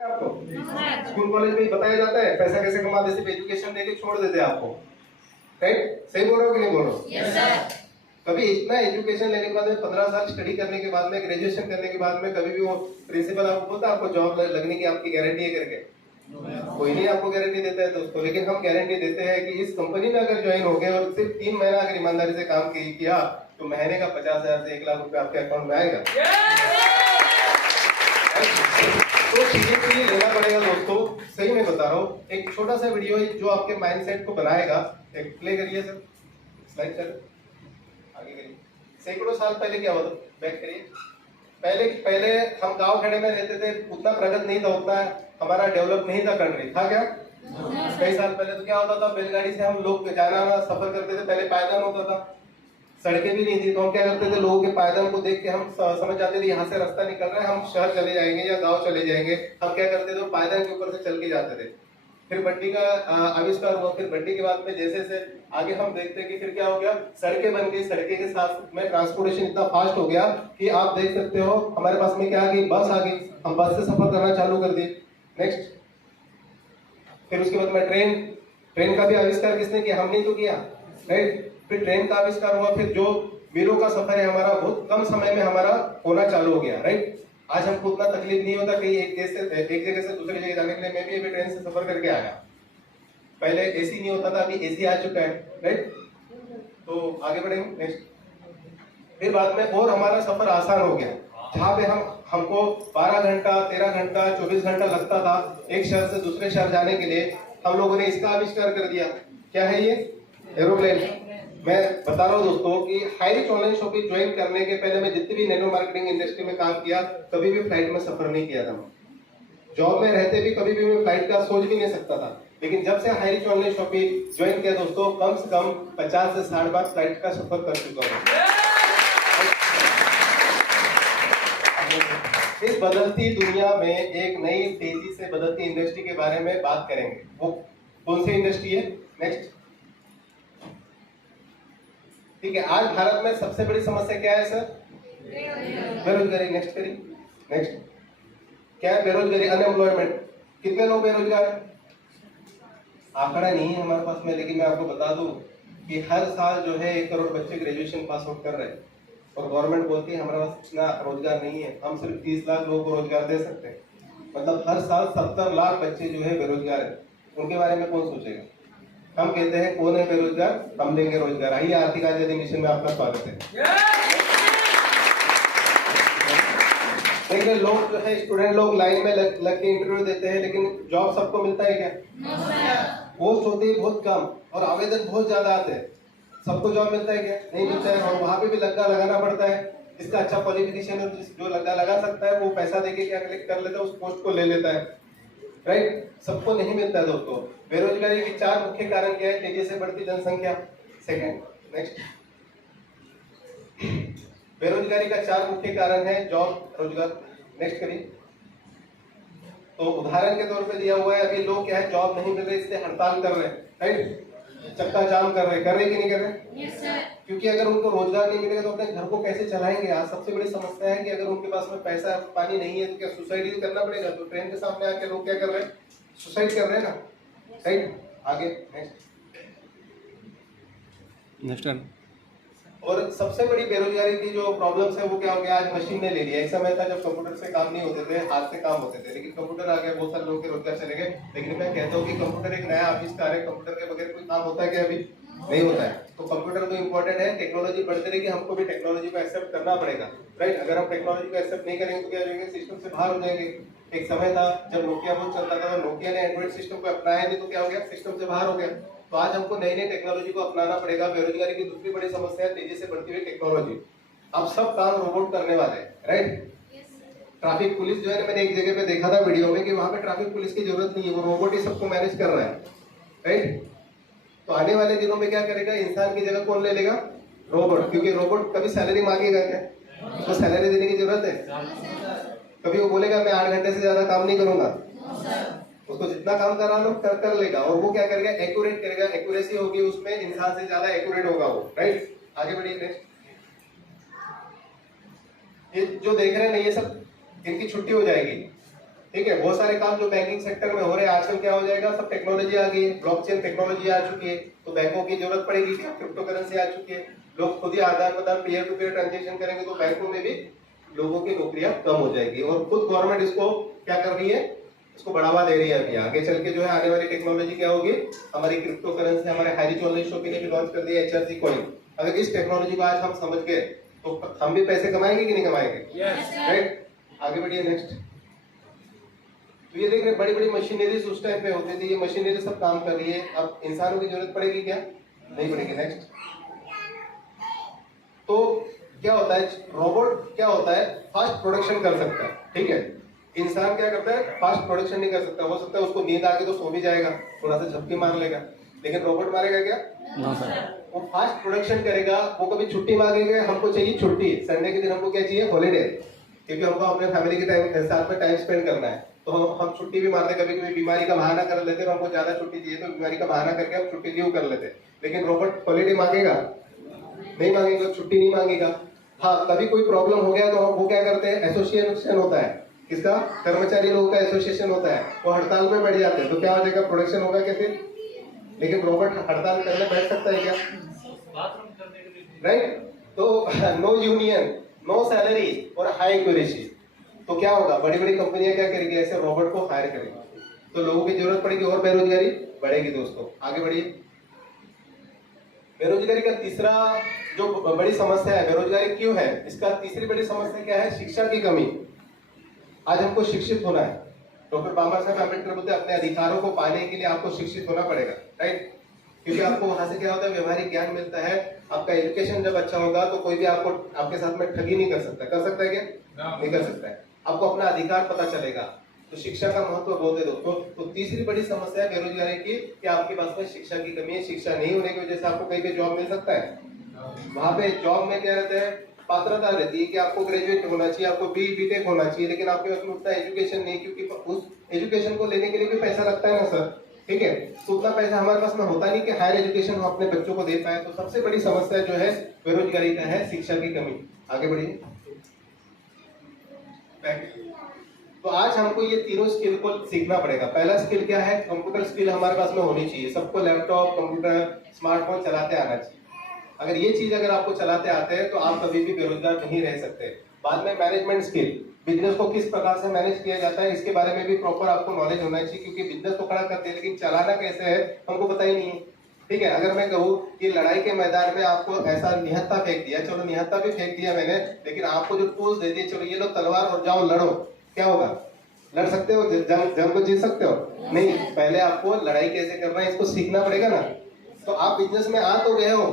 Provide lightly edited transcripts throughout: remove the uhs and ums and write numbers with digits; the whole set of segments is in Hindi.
आपको स्कूल कॉलेज में बताया जाता है पैसा कैसे कमाते, सिर्फ एजुकेशन देके छोड़ देते हैं आपको। राइट? सही बोल रहे हो कि नहीं बोल रहे हो? Yes sir. कभी इतना एजुकेशन लेने के बाद में 15 साल स्टडी करने के बाद में, ग्रेजुएशन करने के बाद में, कभी भी वो प्रिंसिपल आपको बोलता है आपको जॉब लगने की आपकी गारंटी है करके? कोई नहीं आपको गारंटी देता है दोस्तों। लेकिन हम गारंटी देते हैं कि इस कंपनी में अगर ज्वाइन हो गए और सिर्फ 3 महीना अगर ईमानदारी से काम किया तो महीने का 50,000 से 1 लाख रुपए आपके अकाउंट में आएगा। तो सीरियसली लेना पड़ेगा दोस्तों, सही में बता रहा हूँ। एक छोटा सा वीडियो है जो आपके माइंडसेट को बनाएगा। एक प्ले करिए सर, स्लाइड सर, आगे करिए। सैकड़ों साल पहले क्या हुआ था, बैक करिए। पहले हम गांव खेड़े में रहते थे, उतना प्रगत नहीं था, उतना हमारा डेवलप नहीं था कंट्री, था क्या? कई साल पहले तो क्या होता था, बैलगाड़ी से हम लोग जाना आना सफर करते थे, पहले पायदान होता था, सड़कें भी नहीं थी। तो हम क्या करते थे, लोगों के पायदान को देख के हम समझ जाते थे यहाँ से रास्ता निकल रहा है, हम शहर चले जाएंगे या गांव चले जाएंगे। हम क्या करते थे, पायदान के ऊपर से चल के जाते थे। फिर बड्डी का आविष्कार हुआ। फिर बड्डी के बाद में जैसे जैसे आगे हम देखते हैं कि फिर क्या हो गया, सड़कें बन गई। सड़कें के साथ में ट्रांसपोर्टेशन इतना फास्ट हो गया कि आप देख सकते हो हमारे पास में क्या आ गई, बस आ गई। हम बस से सफर करना चालू कर दिए। नेक्स्ट, फिर उसके बाद में ट्रेन का भी आविष्कार किसने किया? हमने तो किया, राइट? फिर ट्रेन का आविष्कार हुआ। फिर जो मीलों का सफर है हमारा बहुत कम समय में हमारा होना चालू हो गया, राइट? आज हमको उतना तकलीफ नहीं होता कहीं एक जगह से दूसरी जगह जाने के लिए। मैं भी अभी ट्रेन से सफर करके आया। पहले एसी नहीं होता था, अभी एसी आ चुका है, राइट? तो आगे बढ़ेंगे। नेक्स्ट, फिर बाद में और हमारा सफर आसान हो गया। जहाँ पे हमको 12 घंटा 13 घंटा 24 घंटा लगता था एक शहर से दूसरे शहर जाने के लिए, हम लोगों ने इसका आविष्कार कर दिया। क्या है ये? एरोप्लेन। मैं बता रहा हूँ दोस्तों कि हाई ऑनलाइन शॉपिंग ज्वाइन करने के पहले मैं जितनी भी नेटवर्क मार्केटिंग इंडस्ट्री में काम किया, कभी भी फ्लाइट में सफर नहीं किया था। जॉब में रहते भी कभी भी मैं फ्लाइट का सोच भी नहीं सकता था। लेकिन जब से हाई ऑनलाइन शॉपिंग ज्वाइन किया दोस्तों, कम से कम 50 से 60 बार फ्लाइट का सफर कर चुका हूँ। इस बदलती दुनिया में एक नई तेजी से बदलती इंडस्ट्री के बारे में बात करेंगे। वो कौन सी इंडस्ट्री है? नेक्स्ट, ठीक है। आज भारत में सबसे बड़ी समस्या क्या है सर? बेरोजगारी। नेक्स्ट करिए। नेक्स्ट, क्या है बेरोजगारी? अनएम्प्लॉयमेंट। कितने लोग बेरोजगार हैं? आंकड़ा नहीं है हमारे पास में, लेकिन मैं आपको बता दूं कि हर साल जो है 1 करोड़ बच्चे ग्रेजुएशन पास आउट कर रहे हैं और गवर्नमेंट बोलती है हमारे पास इतना रोजगार नहीं है, हम सिर्फ 30 लाख लोगों को रोजगार दे सकते हैं। मतलब हर साल 70 लाख बच्चे जो है बेरोजगार है। उनके बारे में कौन सोचेगा? हम कहते हैं कौन है बेरोजगार, हम देंगे रोजगार। आइए आर्थिक आजादी मिशन में आपका स्वागत है। देखिए, लोग जो है स्टूडेंट लोग लाइन में लग के इंटरव्यू देते हैं, लेकिन जॉब सबको मिलता है क्या? पोस्ट होती है बहुत कम और आवेदन बहुत ज्यादा आते हैं। सबको जॉब मिलता है क्या? नहीं मिलता है। और वहां पे भी लग्गा लगाना पड़ता है। इसका अच्छा क्वालिफिकेशन है, जो लग्गा लगा सकता है वो पैसा देके क्या कर लेता है, उस पोस्ट को ले लेता है, राइट? सबको नहीं मिलता है दोस्तों। बेरोजगारी के 4 मुख्य कारण क्या है? तेजी से बढ़ती जनसंख्या। सेकंड, नेक्स्ट, बेरोजगारी का 4 मुख्य कारण है जॉब, रोजगार। नेक्स्ट करिए। तो उदाहरण के तौर पे दिया हुआ है, अभी लोग क्या है, जॉब नहीं मिल रही इसलिए हड़ताल कर रहे हैं, राइट? चक्का जाम कर रहे कि नहीं कर रहे? Yes sir. क्योंकि अगर उनको रोजगार नहीं मिलेगा तो अपने घर को कैसे चलाएंगे? आज सबसे बड़ी समस्या है कि अगर उनके पास में पैसा पानी नहीं है तो क्या सुसाइड करना पड़ेगा? तो ट्रेन के सामने आके लोग क्या कर रहे हैं? सुसाइड कर रहे हैं ना, राइट? आगे नेक्स्ट। और सबसे बड़ी बेरोजगारी की जो प्रॉब्लम्स है वो क्या हो गया, आज मशीन ने ले लिया। एक समय था जब कंप्यूटर से काम नहीं होते थे, हाथ से काम होते थे, लेकिन कंप्यूटर आ गया, बहुत सारे लोगों के रोजगार चले गए। लेकिन मैं कहता हूँ कि कंप्यूटर एक नया आविष्कार है, कंप्यूटर के बगैर कोई काम होता है क्या? अभी नहीं होता है। तो कंप्यूटर तो इम्पोर्टेंट है, टेक्नोलॉजी बढ़ती रहेगी, हमको भी टेक्नोलॉजी को एक्सेप्ट करना पड़ेगा, राइट? अगर हम टेक्नोलॉजी को एक्सेप्ट नहीं करेंगे तो क्या हो जाएंगे, सिस्टम से बाहर हो जाएंगे। एक समय था जब नोकिया बहुत चलता था, नोकिया ने एंड्रॉइड सिस्टम को अपनाया नहीं तो क्या हो गया, सिस्टम से बाहर हो गया। तो आज हमको नई नई टेक्नोलॉजी को अपनाना पड़ेगा। बेरोजगारी की दूसरी बड़ी समस्या है तेजी से बढ़ती हुई टेक्नोलॉजी। अब सब काम रोबोट करने वाले हैं, राइट? ट्रैफिक पुलिस जो है, मैंने एक जगह पे देखा था वीडियो में कि वहां पे ट्रैफिक पुलिस की जरूरत नहीं है, वो रोबोट ही सबको मैनेज कर रहा है, राइट? तो आने वाले दिनों में क्या करेगा, इंसान की जगह कौन ले लेगा? रोबोट। क्योंकि रोबोट कभी सैलरी मांगेगा क्या? उसको सैलरी देने की जरूरत है? कभी वो बोलेगा मैं 8 घंटे से ज्यादा काम नहीं करूंगा? उसको जितना काम करा लो कर लेगा। और वो क्या करेगा? एक्यूरेट करेगा। एक्यूरेसी होगी उसमें, इंसान से ज्यादा एक्यूरेट होगा वो, राइट? आगे बढ़िए। नेक्स्ट, ये जो देख रहे हैं ना, ये सब इनकी छुट्टी हो जाएगी। ठीक है, बहुत सारे काम जो बैंकिंग सेक्टर में हो रहे हैं आजकल क्या हो जाएगा, सब टेक्नोलॉजी आ गई है, ब्लॉकचेन टेक्नोलॉजी आ चुकी है, तो बैंकों की जरूरत पड़ेगी क्या, क्रिप्टो करेंसी आ चुकी है, लोग खुद ही आदान प्रदान पीयर टू पीयर ट्रांजेक्शन करेंगे, तो बैंकों में भी लोगों की नौकरियां कम हो जाएगी। और खुद गवर्नमेंट इसको क्या कर रही है, इसको बढ़ावा दे रही है। अभी आगे चल के जो है आने वाली टेक्नोलॉजी क्या होगी, हमारी क्रिप्टो करेंसी, हमारे हाईरिच ऑनलाइन शॉपिंग ने भी लॉन्च कर दिया HRC कॉइन। अगर इस टेक्नोलॉजी को आज हम समझ गए तो हम भी पैसे कमाएंगे कि नहीं कमाएंगे, राइट। आगे बढ़िए नेक्स्ट। तो ये देख रहे बड़ी बड़ी मशीनरीज उस टाइम पे होती थी, ये मशीनरी सब काम कर रही है, अब इंसानों की जरूरत पड़ेगी क्या, नहीं पड़ेगी। नेक्स्ट। तो क्या होता है, रोबोट क्या होता है, फास्ट प्रोडक्शन कर सकता है, ठीक है। इंसान क्या करता है, फास्ट प्रोडक्शन नहीं कर सकता, हो सकता है उसको नींद आ गई तो सो भी जाएगा, थोड़ा सा झपकी मार लेगा, लेकिन रोबोट मारेगा क्या, वो फास्ट प्रोडक्शन करेगा। वो कभी छुट्टी मांगेगा, हमको चाहिए छुट्टी, संडे के दिन हमको क्या चाहिए, हॉलीडे, क्योंकि हमको अपने फैमिली के टाइम साथ में टाइम स्पेंड करना है, तो हम छुट्टी भी मारते, कभी कभी बीमारी का बहाना कर लेते हैं, हमको ज्यादा छुट्टी चाहिए तो बीमारी का बहाना करके हम छुट्टी लीव कर लेते हैं। लेकिन रोबोट हॉलीडे मांगेगा, नहीं मांगेगा, छुट्टी नहीं मांगेगा। हाँ, कभी कोई प्रॉब्लम हो गया तो हम वो क्या करते हैं, एसोसिएशन होता है, किसका, कर्मचारी लोगों का एसोसिएशन होता है, वो हड़ताल में बैठ जाते हैं, तो क्या हो जाएगा, प्रोडक्शन होगा कैसे। लेकिन रोबोट हड़ताल करने बैठ सकता है क्या, राइट। तो नो यूनियन, नो सैलरी और हाई एक्यूरेसी, तो क्या होगा, बड़ी बड़ी कंपनियां क्या करेंगी, ऐसे रोबोट को हायर करेंगी, तो लोगों की जरूरत पड़ेगी और बेरोजगारी बढ़ेगी। दोस्तों आगे बढ़िए। बेरोजगारी का तीसरा जो बड़ी समस्या है, बेरोजगारी क्यों है, इसका तीसरी बड़ी समस्या क्या है, शिक्षा की कमी। आज हमको शिक्षित होना है, डॉक्टर बाबा साहब अम्बेडकर बोलते हैं अपने अधिकारों को पाने के लिए आपको शिक्षित होना पड़ेगा, राइट। क्योंकि आपको वहां से क्या होता है, व्यवहारिक ज्ञान मिलता है। आपका एजुकेशन जब अच्छा होगा तो कोई भी आपको आपके साथ में ठगी नहीं कर सकता, कर सकता है क्या, नहीं कर सकता है। आपको अपना अधिकार पता चलेगा, तो शिक्षा का महत्व बहुत है दोस्तों। तो तीसरी बड़ी समस्या है बेरोजगारी की कि आपके पास में शिक्षा की कमी है। शिक्षा नहीं होने की वजह से आपको कहीं पे जॉब मिल सकता है, वहां पे जॉब में क्या रहता है, पात्रता रहती है कि आपको ग्रेजुएट होना चाहिए, आपको BTech होना चाहिए, लेकिन आपके पास में उतना एजुकेशन नहीं, क्योंकि उस एजुकेशन को लेने के लिए भी पैसा लगता है ना सर, ठीक है। तो उतना पैसा हमारे पास में होता नहीं कि हायर एजुकेशन हम अपने बच्चों को दे पाए। तो सबसे बड़ी समस्या जो है बेरोजगारी का है, शिक्षा की कमी। आगे बढ़िए। तो आज हमको ये तीनों स्किल को सीखना पड़ेगा। पहला स्किल क्या है, कंप्यूटर स्किल हमारे पास में होनी चाहिए। सबको लैपटॉप, कंप्यूटर, स्मार्टफोन चलाते आना चाहिए। अगर ये चीज अगर आपको चलाते आते हैं तो आप कभी भी बेरोजगार नहीं रह सकते। बाद में मैनेजमेंट स्किल, बिजनेस को किस प्रकार से मैनेज किया जाता है इसके बारे में भी प्रॉपर आपको नॉलेज होना चाहिए, क्योंकि बिजनेस तो खड़ा करते हैं लेकिन चलाना कैसे है हमको पता ही नहीं है, ठीक है। अगर मैं कहूँ कि लड़ाई के मैदान में आपको ऐसा निहत्था फेंक दिया, चलो निहत्था भी फेंक दिया मैंने, लेकिन आपको जो टूल्स दे दिए, चलो ये लो तलवार और जाओ लड़ो, क्या होगा, लड़ सकते हो, जंग को जीत सकते हो, नहीं। पहले आपको लड़ाई कैसे करना है इसको सीखना पड़ेगा ना। तो आप बिजनेस में आ तो गए हो,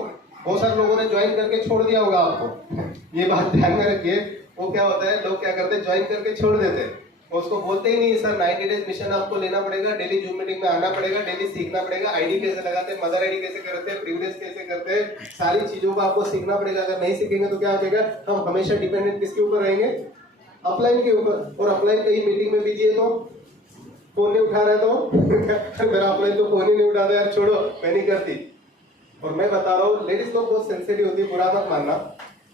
बहुत सारे लोगों ने ज्वाइन करके छोड़ दिया होगा आपको, ये बात ध्यान में रखिए। वो क्या होता है, लोग क्या करते हैं, ज्वाइन करके छोड़ देते हैं, उसको बोलते ही नहीं सर 90 डेज मिशन आपको लेना पड़ेगा, डेली जूम मीटिंग में आना पड़ेगा, डेली सीखना पड़ेगा, आईडी कैसे लगाते हैं, मदर आईडी कैसे करते हैं, प्रिविलेज कैसे करते हैं, सारी चीजों को आपको सीखना पड़ेगा। अगर नहीं सीखेंगे तो क्या हो जाएगा, हम हमेशा डिपेंडेंट किसके ऊपर रहेंगे, अपलाइन के ऊपर। और अपलाइन कहीं मीटिंग में बिजी है तो फोन नहीं उठा रहा तो मेरा अपलाइन तो फोन ही नहीं उठाता, यार छोड़ो मैं नहीं करती। और मैं बता रहा हूँ लेडीज लोग बहुत सेंसिटिव होती है, बुरा मत मानना।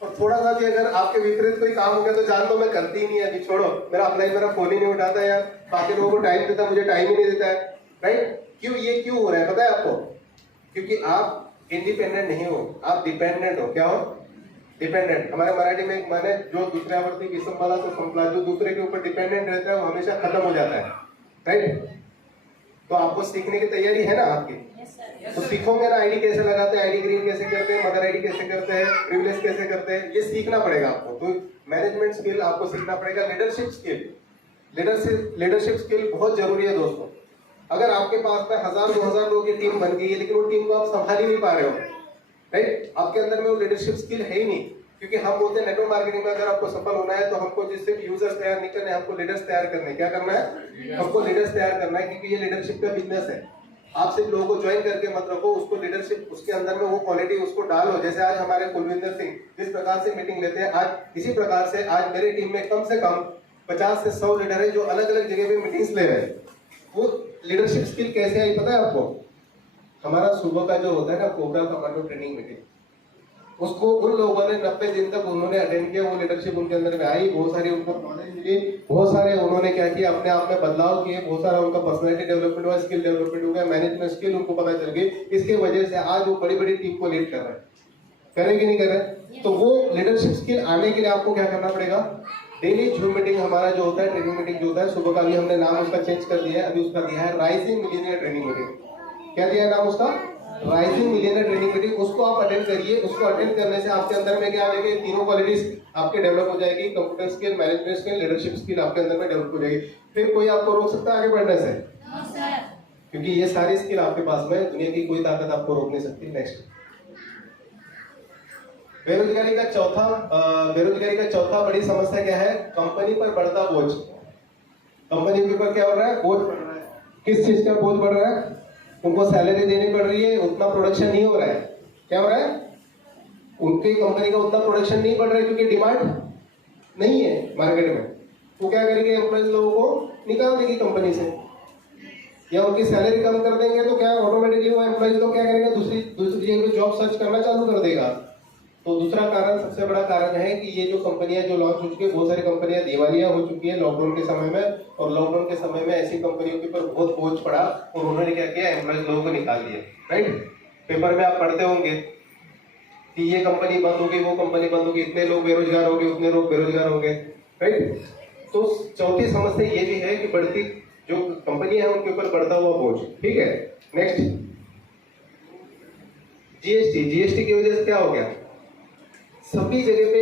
और थोड़ा सा भी अगर आपके विपरीत कोई काम हो गया तो जान लो मैं करती ही नहीं है, अभी छोड़ो, मेरा अपलाइन मेरा फोन ही नहीं उठाता यार, बाकी लोगों को टाइम देता, मुझे टाइम ही नहीं देता है, राइट। क्यों, ये क्यों हो रहा है पता है आपको, क्योंकि आप इंडिपेंडेंट नहीं हो, आप डिपेंडेंट हो। क्या हो, डिपेंडेंट। हमारे मराठी में एक माने जो दुसऱ्यावरती विसंवाला तो संपला, जो दूसरे के ऊपर डिपेंडेंट रहता है वो हमेशा खत्म हो जाता है, राइट। तो आपको सीखने की तैयारी है ना आपकी, तो सीखोगे ना, आईडी कैसे लगाते हैं, आईडी ग्रीन कैसे करते हैं, मदर आईडी कैसे करते हैं, प्रिविलेज कैसे करते हैं, ये सीखना पड़ेगा आपको। तो मैनेजमेंट स्किल आपको सीखना पड़ेगा। लीडरशिप स्किल, लीडरशिप स्किल बहुत जरूरी है दोस्तों। अगर आपके पास में 1000-2000 लोगों की टीम बन गई है लेकिन वो टीम को आप संभाल ही नहीं पा रहे हो, राइट, आपके अंदर में वो लीडरशिप स्किल है ही नहीं। क्योंकि हम बोलते हैं नेटवर्क मार्केटिंग में अगर आपको सफल होना है तो हमको जिससे यूजर्स तैयार नहीं करने, हमको लीडर्स तैयार करने। क्या करना है, हमको लीडर्स तैयार करना है, क्योंकि ये लीडरशिप का बिजनेस है। आप सिर्फ लोगों को ज्वाइन करके मत रखो, उसको लीडरशिप, उसके अंदर में वो क्वालिटी उसको डालो। जैसे आज हमारे कुलविंदर सिंह जिस प्रकार से मीटिंग लेते हैं, आज इसी प्रकार से आज मेरी टीम में कम से कम 50 से 100 लीडर है जो अलग अलग जगह पे मीटिंग्स ले रहे हैं। वो लीडरशिप स्किल कैसे आई पता है आपको, हमारा सुबह का जो होता है ना कोबरा कमांडो ट्रेनिंग मीटिंग, उसको उन लोगों ने 90 दिन तक उन्होंने अटेंड किया, वो लीडरशिप उनके अंदर में आई, बहुत सारी उनको नॉलेज मिली, बहुत सारे उन्होंने क्या किया, अपने आप में बदलाव किए, बहुत सारा उनका पर्सनैलिटी डेवलपमेंट हुआ, स्किल डेवलपमेंट हो गया, मैनेजमेंट स्किल उनको पता चल गई। इसके वजह से आज वो बड़ी बड़ी टीम को लीड कर रहे हैं। करे कि नहीं कर रहे? तो वो लीडरशिप स्किल आने के लिए आपको क्या करना पड़ेगा? डेली जूम मीटिंग हमारा जो होता है, ट्रेनिंग मीटिंग जो होता है, सुबह का भी हमने नाम उसका चेंज कर दिया है, अभी उसका दिया है राइजिंग मिलियनियर ट्रेनिंग मीटिंग। क्या दिया है नाम उसका? Rising millionaire training meeting. उसको आप अटेंड करिए। उसको अटेंड करने से आपके अंदर में क्या आ जाएगी? तीनों क्वालिटीज आपके डेवलप हो जाएगी, computer skill, management skill, leadership skill आपके अंदर में डेवलप हो जाएगी। फिर कोई आपको रोक सकता है आगे बढ़ने से? क्योंकि ये सारी स्किल आपके पास में, दुनिया की कोई ताकत आपको रोक नहीं सकती। नेक्स्ट, बेरोजगारी का चौथा बड़ी समस्या क्या है? कंपनी पर बढ़ता बोझ। कंपनी के ऊपर क्या हो रहा है? बोझ बढ़ रहा है। किस चीज का बोझ बढ़ रहा है? उनको सैलरी देनी पड़ रही है, उतना प्रोडक्शन नहीं हो रहा है। क्या हो रहा है? उनकी कंपनी का उतना प्रोडक्शन नहीं बढ़ रहा है क्योंकि डिमांड नहीं है मार्केट में। तो क्या करेंगे? एम्प्लॉइज लोगों को निकाल देगी कंपनी से, या उनकी सैलरी कम कर देंगे। तो क्या ऑटोमेटिकली वो एम्प्लॉइज लोग क्या करेंगे? दूसरी जगह पे जॉब सर्च करना चालू कर देगा। तो दूसरा कारण, सबसे बड़ा कारण है कि ये जो कंपनियां जो लॉन्च हो चुकी है, बहुत सारी कंपनियां दिवालिया हो चुकी है लॉकडाउन के समय में, और लॉकडाउन के समय में ऐसी कंपनियों के ऊपर बहुत बोझ पड़ा और उन्होंने क्या किया? एम्प्लॉइज लोगों को निकाल दिया। राइट? पेपर में आप पढ़ते होंगे कि ये कंपनी बंद होगी, वो कंपनी बंद होगी, इतने लोग बेरोजगार हो गए, उतने लोग बेरोजगार हो गए। राइट? तो चौथी समस्या ये भी है कि बढ़ती जो कंपनियां हैं उनके ऊपर बढ़ता हुआ बोझ। ठीक है, नेक्स्ट, जीएसटी की वजह से क्या हो गया? सभी जगह पे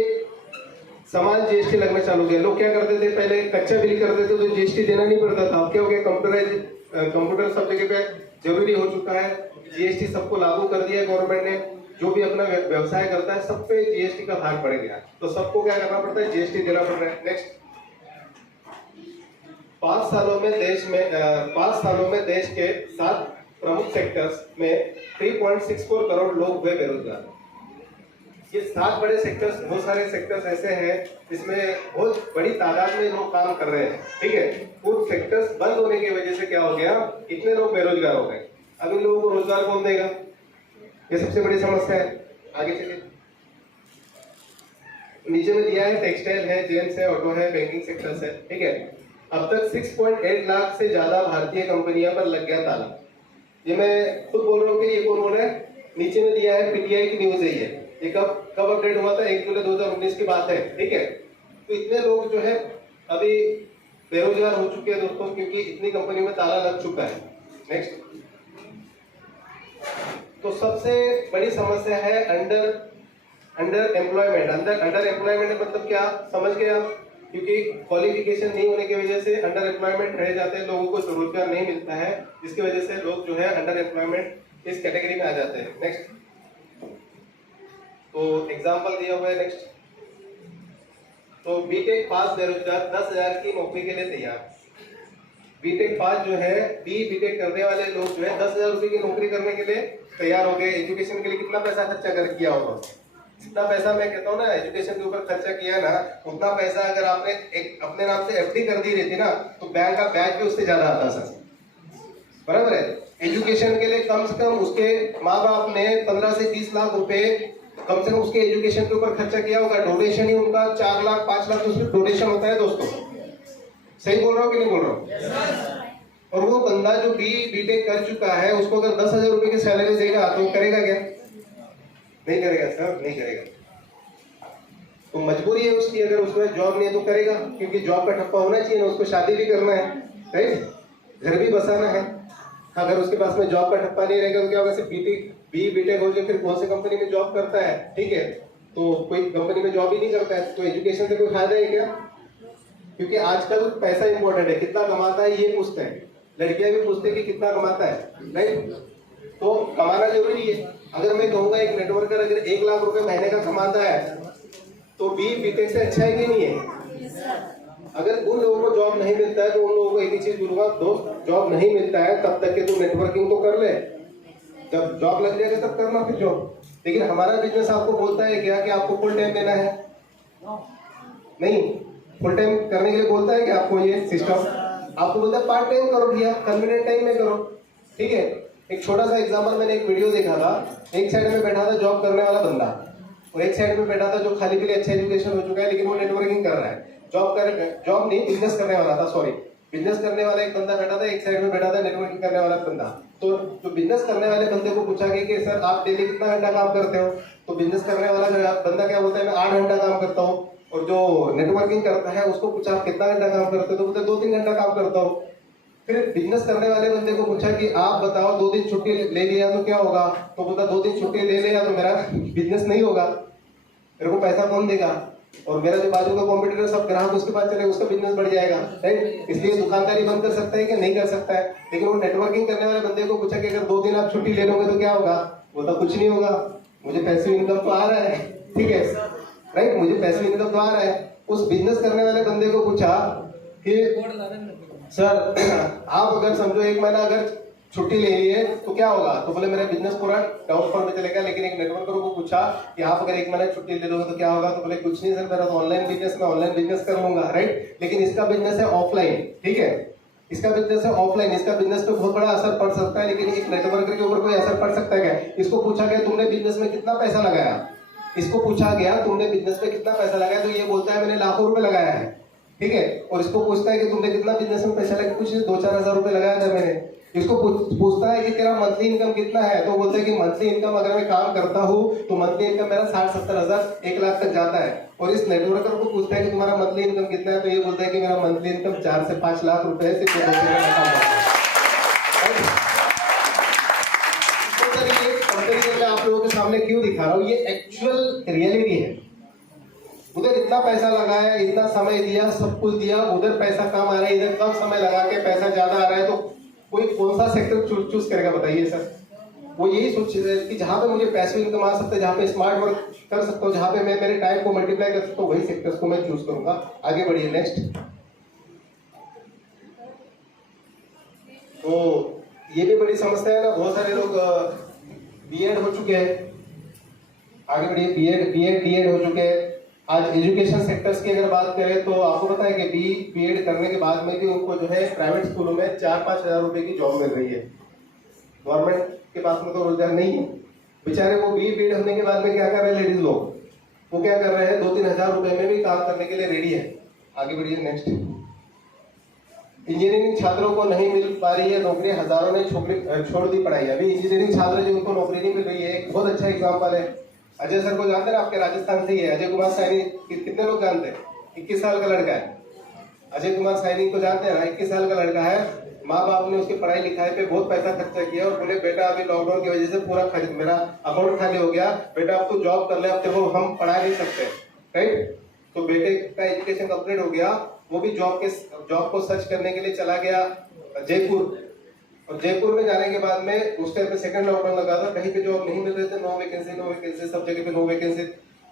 समान जीएसटी लगना चालू हो गया। लोग क्या करते थे? पहले कच्चा बिल करते थे तो जीएसटी देना नहीं पड़ता था। अब क्या हो गया? कंप्यूटर सब जगह पे जरूरी हो चुका है। जीएसटी सबको लागू कर दिया है गवर्नमेंट ने। जो भी अपना व्यवसाय करता है सब पे जीएसटी का भार पड़ गया, तो सबको क्या करना पड़ता है? जीएसटी देना पड़ रहा है। नेक्स्ट, 5 सालों में देश के 7 प्रमुख सेक्टर्स में 3.64 करोड़ लोग हुए बेरोजगार। ये 7 बड़े सेक्टर्स, बहुत सारे सेक्टर्स ऐसे हैं जिसमें बहुत बड़ी तादाद में लोग काम कर रहे हैं। ठीक है, कुछ सेक्टर्स बंद होने की वजह से क्या हो गया? इतने लोग बेरोजगार हो गए। अब इन लोगों को रोजगार कौन देगा? ये सबसे बड़ी समस्या है। आगे चलिए, नीचे में दिया है टेक्सटाइल है, जेम्स है, ऑटो है, बैंकिंग सेक्टर्स है। ठीक है, अब तक 6.8 लाख से ज्यादा भारतीय कंपनियों पर लग गया ताला। ये मैं खुद बोल रहा हूँ कि ये कौन बोल रहा है? नीचे में दिया है, पीटीआई की न्यूज है ये कब अपडेट हुआ था? 1 जुलाई 2019 की बात है। ठीक है, तो इतने लोग जो है अभी बेरोजगार हो चुके हैं दोस्तों, क्योंकि इतनी कंपनियों में ताला लग चुका है। नेक्स्ट, तो सबसे बड़ी समस्या है अंडर एम्प्लॉयमेंट मतलब क्या? समझ गए आप? क्योंकि क्वालिफिकेशन नहीं होने की वजह से अंडर एम्प्लॉयमेंट रह जाते हैं, लोगों को रोजगार नहीं मिलता है, जिसकी वजह से लोग जो है अंडर एम्प्लॉयमेंट इस कैटेगरी में आ जाते हैं। नेक्स्ट, तो एग्जांपल दिया हुआ है। नेक्स्ट, तो बीटेक पास बेरोजगार 10,000 की नौकरी के लिए तैयार। बीटेक पास जो है, बीटेक करने वाले लोग जो है 10,000 रुपए की नौकरी करने के लिए तैयार हो गए। एजुकेशन के लिए कितना पैसा खर्चा कर किया होगा? जितना पैसा मैं कहता हूँ ना एजुकेशन के ऊपर खर्चा किया है ना, उतना पैसा अगर आपने एक अपने नाम से एफडी कर दी रहती ना, तो बैंक का ब्याज भी उससे ज्यादा आता सर। बराबर है? एजुकेशन के लिए कम से कम उसके माँ बाप ने 15 से 20 लाख रुपए कम से कम उसके एजुकेशन के ऊपर खर्चा किया होगा। डोनेशन ही उनका 4 लाख 5 लाख उसमें डोनेशन होता है दोस्तों। सही बोल रहा हूँ कि नहीं बोल रहा हूँ? yes, और वो बंदा जो बीटेक कर चुका है, उसको अगर 10,000 रुपए की सैलरी देगा तो करेगा क्या? नहीं करेगा सर, नहीं करेगा। तो मजबूरी है उसकी, अगर उसमें जॉब नहीं है तो करेगा, क्योंकि जॉब का ठप्पा होना चाहिए ना, उसको शादी भी करना है, राइट, घर भी बसाना है। अगर उसके पास में जॉब का ठप्पा नहीं रहेगा तो क्या होगा? सिर्फ बीटेक हो जाए फिर कौन सी कंपनी में जॉब करता है? ठीक है, तो कोई कंपनी में जॉब ही नहीं करता है, तो एजुकेशन से कोई फायदा है क्या? क्योंकि आजकल पैसा इंपॉर्टेंट है, कितना कमाता है ये पूछते हैं, लड़कियां भी पूछते हैं कि कितना कमाता है, राइट। तो कमाना जरूरी है। अगर मैं कहूँगा एक नेटवर्कर अगर 1 लाख रुपए महीने का कमाता है तो बीटेक से अच्छा है कि नहीं है? अगर उन लोगों को जॉब नहीं मिलता है तो उन लोगों को एक ही चीज बोलूंगा, दोस्त जॉब नहीं मिलता है तब तक के तुम नेटवर्किंग तो कर ले, जब जॉब लग जाएगा तब करना फिर जॉब। लेकिन हमारा बिजनेस आपको बोलता है क्या कि आपको फुल टाइम देना है? नहीं, फुल टाइम करने के लिए बोलता है कि आपको ये सिस्टम आपको बोलता है पार्ट टाइम करो भैया, कन्वीनियंट टाइम में करो। ठीक है, एक छोटा सा एग्जांपल, मैंने एक वीडियो देखा था, एक साइड में बैठा था जॉब करने वाला बंदा, और एक साइड में बैठा था जो खाली के लिए अच्छा एजुकेशन हो चुका है लेकिन वो नेटवर्किंग कर रहा है, जॉब नहीं, बिजनेस करने वाला था, सॉरी, बिजनेस करने वाला एक बंदा बैठा था, एक साइड में बैठा था नेटवर्किंग करने वाला बंदा। तो जो बिजनेस करने वाले बंदे को पूछा गया कि सर आप डेली कितना घंटा काम करते हो, तो बिजनेस करने वाला बंदा क्या बोलता है, मैं 8 घंटा काम करता हूँ। और जो नेटवर्किंग करता है उसको पूछा आप कितना घंटा काम करते हो, तो बोलते 2-3 घंटा काम करता हूँ। फिर बिजनेस करने वाले बंदे को पूछा कि आप बताओ 2 दिन छुट्टी ले लिया तो क्या होगा, तो बोलता 2 दिन छुट्टी ले लिया तो मेरा बिजनेस नहीं होगा, मेरे को पैसा कौन देगा, और मेरा जो बाजू का कॉम्पिटिटर सब ग्राहक उसके पास चले, उसका बिजनेस बढ़ जाएगा, राइट। इसलिए दुकानदारी बंद कर सकता है कि नहीं कर सकता है। लेकिन वो नेटवर्किंग करने वाले बंदे को पूछा कि अगर 2 दिन आप छुट्टी ले लोगे तो क्या होगा, बोलता कुछ नहीं होगा, मुझे पैसिव इनकम तो आ रहा है, ठीक है, राइट, मुझे पैसिव इनकम तो आ रहा है। उस बिजनेस करने वाले बंदे को पूछा कि सर आप अगर समझो 1 महीना अगर छुट्टी ले ली है तो क्या होगा, तो बोले मेरा बिजनेस पूरा डाउनफॉल में चलेगा। लेकिन एक नेटवर्कर को पूछा कि आप अगर 1 महीना छुट्टी ले लोगे तो क्या होगा, तो बोले कुछ नहीं सर, मेरा तो ऑनलाइन बिजनेस, मैं ऑनलाइन बिजनेस कर लूंगा, राइट। लेकिन इसका बिजनेस है ऑफलाइन, ठीक है, इसका बिजनेस है ऑफलाइन, इसका बिजनेस पे बहुत बड़ा असर पड़ सकता है, लेकिन एक नेटवर्कर के ऊपर कोई असर पड़ सकता है क्या। इसको पूछा गया तुमने बिजनेस में कितना पैसा लगाया, इसको पूछा गया तुमने बिजनेस में कितना पैसा लगाया, तो ये बोलता है मैंने लाखों रुपए लगाया है, ठीक है। और इसको पूछता है कि तुमने कितना बिजनेस में पैसा लगा, कुछ 2-4 हजार रुपए लगाया था मैंने। इसको पूछता है कि तेरा मंथली इनकम कितना है, तो बोलता है कि मंथली इनकम अगर मैं काम करता हूँ तो मंथली इनकम मेरा 60-70 हजार 1 लाख तक जाता है। और इस नेटवर्कर को पूछता है कि तुम्हारा मंथली इनकम कितना है, तो ये बोलता है कि मेरा मंथली इनकम 4 से 5 लाख रुपए है, सिर्फ कंपेरिजन आप लोगों के सामने क्यों दिखा रहा हूँ, ये एक्चुअल रियलिटी है। उधर इतना पैसा लगाया, इतना समय दिया, सब कुछ दिया, उधर पैसा कम आ रहा है, इधर कम समय लगा के पैसा ज्यादा आ रहा है, तो कोई कौन सा सेक्टर चूज करेगा बताइए सर। वो यही सोच रहे हैं कि जहां पे मुझे पैसिव इनकम आ सकता है, जहां पे स्मार्ट वर्क कर सकता हूँ, जहां पे मैं मेरे टाइम को मल्टीप्लाई कर सकता हूँ, वही सेक्टर्स को मैं चूज करूंगा। आगे बढ़िए नेक्स्ट। तो ये भी बड़ी समस्या है ना, बहुत सारे लोग बीएड हो चुके हैं, आगे बढ़िए, बीएड डीएड हो चुके हैं। आज एजुकेशन सेक्टर्स की अगर बात करें तो आपको पता है कि बीएड करने के बाद में भी उनको जो है प्राइवेट स्कूलों में 4-5 हजार रुपए की जॉब मिल रही है। गवर्नमेंट के पास में तो रोजगार नहीं है, बेचारे वो बीएड होने के बाद में क्या कर रहे हैं लेडीज लोग, वो क्या कर रहे हैं 2-3 हजार रुपए में भी काम करने के लिए रेडी है। आगे बढ़िए नेक्स्ट। इंजीनियरिंग छात्रों को नहीं मिल पा रही है नौकरी, हजारों ने छोड़ दी पढ़ाई। अभी इंजीनियरिंग छात्र जो उनको नौकरी नहीं मिल रही है, एक बहुत अच्छा एग्जाम्पल है, अजय सर को जानते हैं आपके राजस्थान से ही है, अजय कुमार सैनी, कितने लोग जानते हैं, 21 साल का लड़का है, अजय कुमार सैनी को जानते हैं ना, 21 साल का लड़का है। माँ बाप ने उसकी पढ़ाई लिखाई पे बहुत पैसा खर्चा किया और बोले बेटा अभी लॉकडाउन की वजह से पूरा खर्च मेरा अकाउंट खाली हो गया, बेटा अब तू जॉब कर ले, अब तेरे को हम पढ़ा नहीं सकते, राइट। तो बेटे का एजुकेशन कंप्लीट हो गया, वो भी जॉब को सर्च करने के लिए चला गया जयपुर, और जयपुर में जाने के बाद में उस टाइम पे सेकंड लॉकडाउन लगा था, कहीं पे जॉब नहीं मिल रहे थे, नो वैकेंसी सब जगह पे नो वैकेंसी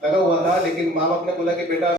लगा हुआ था। लेकिन माँ बाप ने बोला कि बेटा